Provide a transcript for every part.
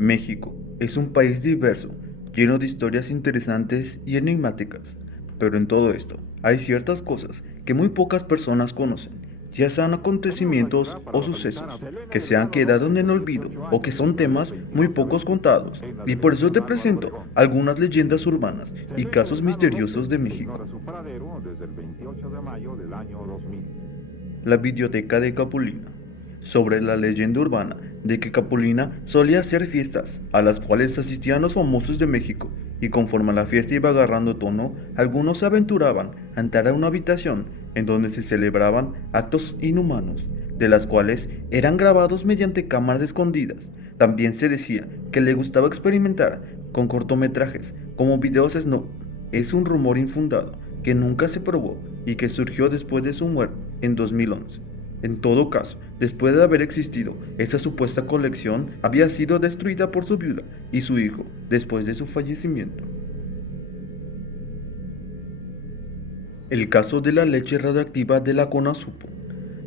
México es un país diverso, lleno de historias interesantes y enigmáticas, pero en todo esto hay ciertas cosas que muy pocas personas conocen, ya sean acontecimientos o sucesos que se han quedado en el olvido o que son temas muy pocos contados, y por eso te presento algunas leyendas urbanas y casos misteriosos de México. La Biblioteca de Capulina. Sobre la leyenda urbana de que Capulina solía hacer fiestas, a las cuales asistían los famosos de México, y conforme la fiesta iba agarrando tono, algunos se aventuraban a entrar a una habitación en donde se celebraban actos inhumanos, de las cuales eran grabados mediante cámaras escondidas. También se decía que le gustaba experimentar con cortometrajes, como videos snuff. Es un rumor infundado que nunca se probó y que surgió después de su muerte en 2011. En todo caso, después de haber existido, esa supuesta colección había sido destruida por su viuda y su hijo después de su fallecimiento. El caso de la leche radioactiva de la CONASUPO.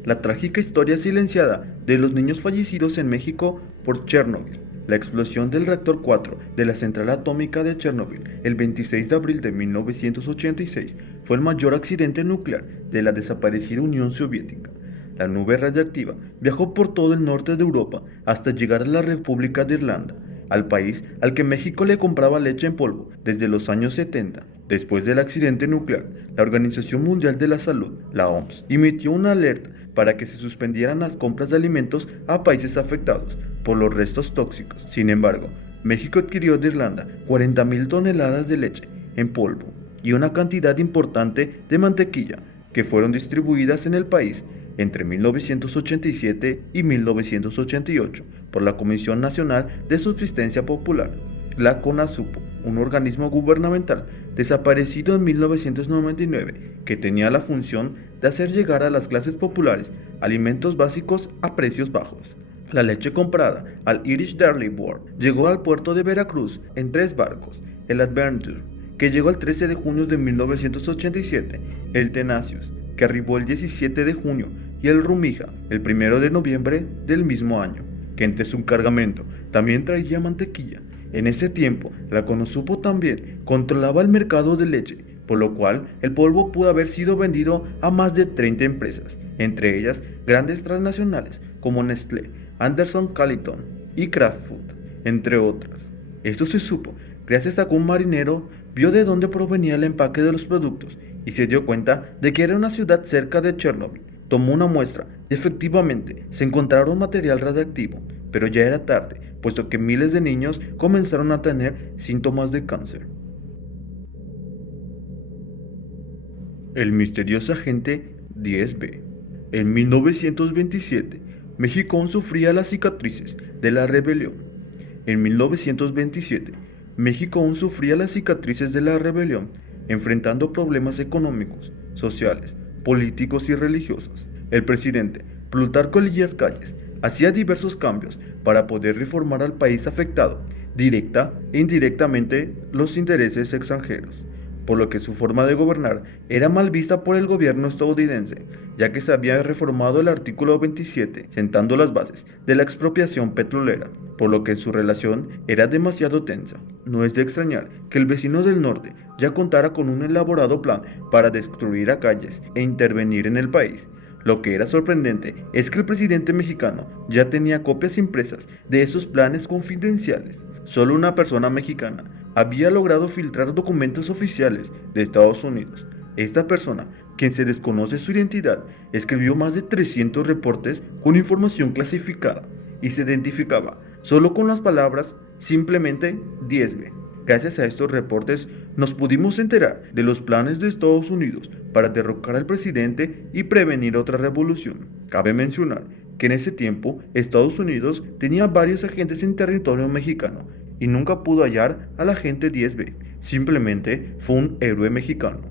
La trágica historia silenciada de los niños fallecidos en México por Chernobyl. La explosión del reactor 4 de la central atómica de Chernobyl el 26 de abril de 1986 fue el mayor accidente nuclear de la desaparecida Unión Soviética. La nube radiactiva viajó por todo el norte de Europa hasta llegar a la República de Irlanda, al país al que México le compraba leche en polvo desde los años 70. Después del accidente nuclear, la Organización Mundial de la Salud, la OMS, emitió una alerta para que se suspendieran las compras de alimentos a países afectados por los restos tóxicos. Sin embargo, México adquirió de Irlanda 40.000 toneladas de leche en polvo y una cantidad importante de mantequilla que fueron distribuidas en el país entre 1987 y 1988 por la Comisión Nacional de Subsistencia Popular, la CONASUPO, un organismo gubernamental desaparecido en 1999 que tenía la función de hacer llegar a las clases populares alimentos básicos a precios bajos. La leche comprada al Irish Dairy Board llegó al puerto de Veracruz en 3 barcos: el Adventure, que llegó el 13 de junio de 1987, el Tenacious, que arribó el 17 de junio, y el Rumija, el 1 de noviembre del mismo año, que entre su cargamento también traía mantequilla. En ese tiempo, la CONASUPO también controlaba el mercado de leche, por lo cual el polvo pudo haber sido vendido a más de 30 empresas, entre ellas grandes transnacionales como Nestlé, Anderson Caliton y Kraft Food, entre otras. Esto se supo gracias a que un marinero vio de dónde provenía el empaque de los productos y se dio cuenta de que era una ciudad cerca de Chernobyl. Tomó una muestra y efectivamente se encontraron material radiactivo, pero ya era tarde, puesto que miles de niños comenzaron a tener síntomas de cáncer. El misterioso agente 10B. En 1927, México aún sufría las cicatrices de la rebelión. En 1927, México aún sufría las cicatrices de la rebelión, enfrentando problemas económicos, sociales, políticos y religiosos. El presidente Plutarco Elías Calles hacía diversos cambios para poder reformar al país afectado, directa e indirectamente, los intereses extranjeros, por lo que su forma de gobernar era mal vista por el gobierno estadounidense, ya que se había reformado el artículo 27, sentando las bases de la expropiación petrolera, por lo que su relación era demasiado tensa. No es de extrañar que el vecino del norte ya contara con un elaborado plan para destruir a Calles e intervenir en el país. Lo que era sorprendente es que el presidente mexicano ya tenía copias impresas de esos planes confidenciales. Solo una persona mexicana había logrado filtrar documentos oficiales de Estados Unidos. Esta persona, quien se desconoce su identidad, escribió más de 300 reportes con información clasificada y se identificaba solo con las palabras simplemente 10B. Gracias a estos reportes nos pudimos enterar de los planes de Estados Unidos para derrocar al presidente y prevenir otra revolución. Cabe mencionar que en ese tiempo Estados Unidos tenía varios agentes en territorio mexicano y nunca pudo hallar al agente 10B. Simplemente fue un héroe mexicano.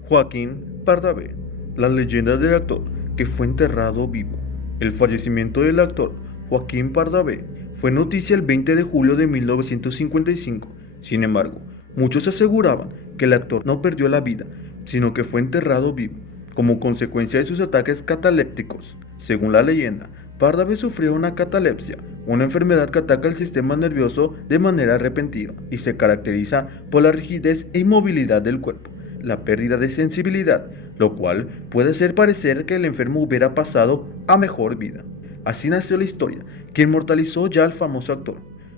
Joaquín Pardavé. La leyenda del actor que fue enterrado vivo. El fallecimiento del actor Joaquín Pardavé fue noticia el 20 de julio de 1955. Sin embargo, muchos aseguraban que el actor no perdió la vida, sino que fue enterrado vivo, como consecuencia de sus ataques catalépticos. Según la leyenda, Pardavé sufrió una catalepsia, una enfermedad que ataca el sistema nervioso de manera repentina y se caracteriza por la rigidez e inmovilidad del cuerpo, la pérdida de sensibilidad, lo cual puede hacer parecer que el enfermo hubiera pasado a mejor vida. Así nació la historia, que inmortalizó ya al famoso actor,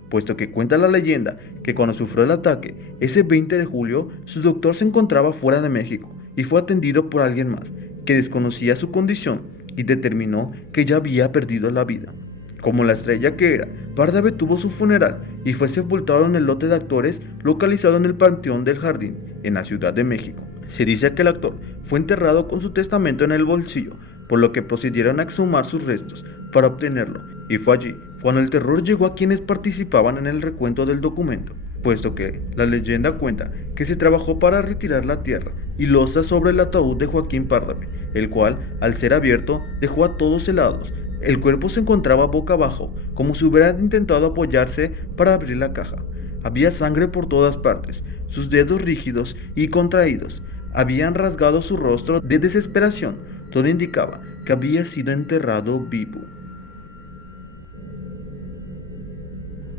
puesto que cuenta la leyenda que cuando sufrió el ataque, ese 20 de julio, su doctor se encontraba fuera de México y fue atendido por alguien más, que desconocía su condición y determinó que ya había perdido la vida. Como la estrella que era, Pardavé tuvo su funeral y fue sepultado en el lote de actores localizado en el Panteón del Jardín, en la Ciudad de México. Se dice que el actor fue enterrado con su testamento en el bolsillo, por lo que procedieron a exhumar sus restos para obtenerlo, y fue allí cuando el terror llegó a quienes participaban en el recuento del documento, puesto que la leyenda cuenta que se trabajó para retirar la tierra y losa sobre el ataúd de Joaquín Pardavé, el cual, al ser abierto, dejó a todos helados. El cuerpo se encontraba boca abajo, como si hubiera intentado apoyarse para abrir la caja. Había sangre por todas partes, sus dedos rígidos y contraídos habían rasgado su rostro de desesperación. Todo indicaba que había sido enterrado vivo.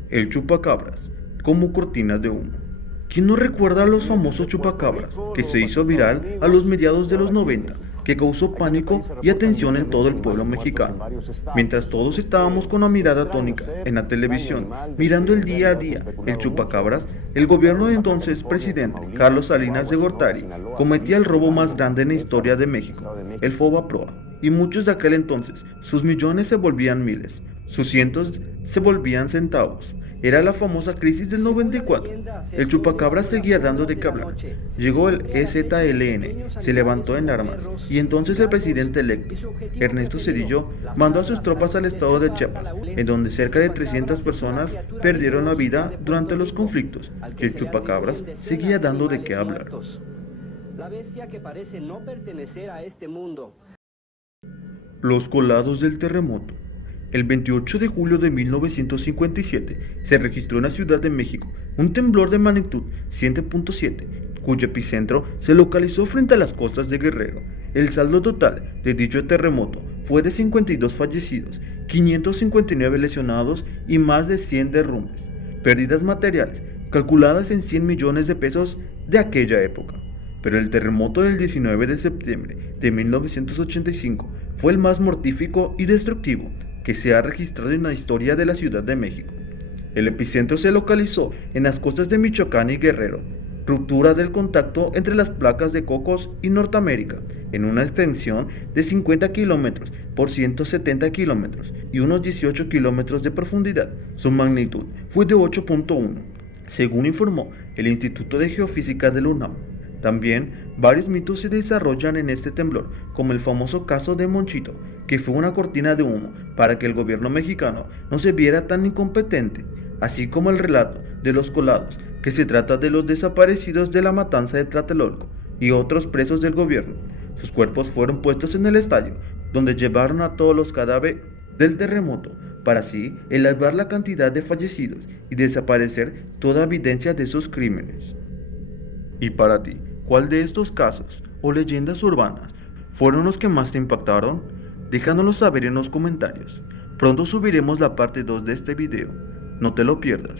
El chupacabras, como cortina de humo. ¿Quién no recuerda a los famosos chupacabras, que se hizo viral a los mediados de los 90, que causó pánico y atención en todo el pueblo mexicano? Mientras todos estábamos con la mirada atónica en la televisión, mirando el día a día el chupacabras, el gobierno de entonces presidente Carlos Salinas de Gortari cometía el robo más grande en la historia de México, el Fobaproa, y muchos de aquel entonces, sus millones se volvían miles, sus cientos se volvían centavos. Era la famosa crisis del 94. El chupacabras seguía dando de qué hablar. Llegó el EZLN, se levantó en armas, y entonces el presidente electo, Ernesto Zedillo, mandó a sus tropas al estado de Chiapas, en donde cerca de 300 personas perdieron la vida durante los conflictos, y el chupacabras seguía dando de qué hablar. La bestia que parece no pertenecer a este mundo. Los colados del terremoto. El 28 de julio de 1957 se registró en la Ciudad de México un temblor de magnitud 7.7, cuyo epicentro se localizó frente a las costas de Guerrero. El saldo total de dicho terremoto fue de 52 fallecidos, 559 lesionados y más de 100 derrumbes, pérdidas materiales calculadas en 100 millones de pesos de aquella época. Pero el terremoto del 19 de septiembre de 1985 fue el más mortífico y destructivo que se ha registrado en la historia de la Ciudad de México. El epicentro se localizó en las costas de Michoacán y Guerrero, ruptura del contacto entre las placas de Cocos y Norteamérica, en una extensión de 50 kilómetros por 170 kilómetros y unos 18 kilómetros de profundidad. Su magnitud fue de 8.1, según informó el Instituto de Geofísica de la UNAM. También varios mitos se desarrollan en este temblor, como el famoso caso de Monchito, que fue una cortina de humo para que el gobierno mexicano no se viera tan incompetente, así como el relato de los colados, que se trata de los desaparecidos de la matanza de Tlatelolco y otros presos del gobierno. Sus cuerpos fueron puestos en el estadio, donde llevaron a todos los cadáveres del terremoto, para así elevar la cantidad de fallecidos y desaparecer toda evidencia de sus crímenes. Y para ti, ¿cuál de estos casos o leyendas urbanas fueron los que más te impactaron? Déjanoslo saber en los comentarios. Pronto subiremos la parte 2 de este video. No te lo pierdas.